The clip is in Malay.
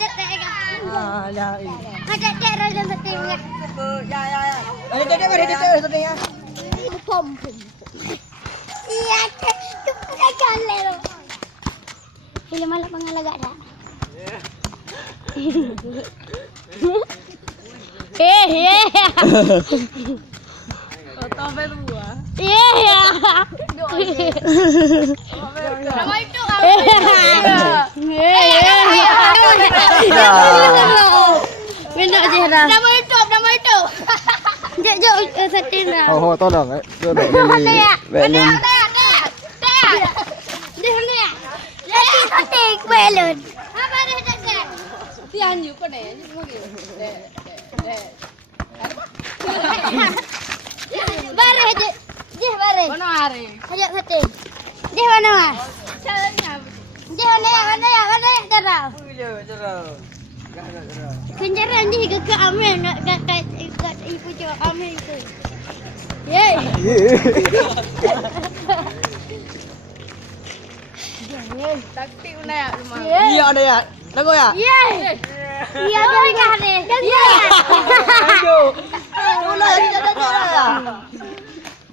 Ya. Ada raja setengah. Ya. Ada mari setengah. Pom. Iya, tu bukan jalan. Film malah pengalagak dah. Otobe dua. Nama itu Minta jera. Nama itu. Jom setting dah. Oh, tolong. Ada. Dia mana ya? Jadi setting balon. Apa dia cakap? Tian you ko ne. Bare je. Jeh bare. Kono are. Ayo setting. Jeh mana mas? Caranya. Jeh mana ya cara. Kenjaran ni ke Amin kat ibu cakap Amin tu. Ye. Taktik una ya rumah. Iya ada ya. Lagu ya? Ye. Iya dah ni. Aduh. Bola tidak ada ya.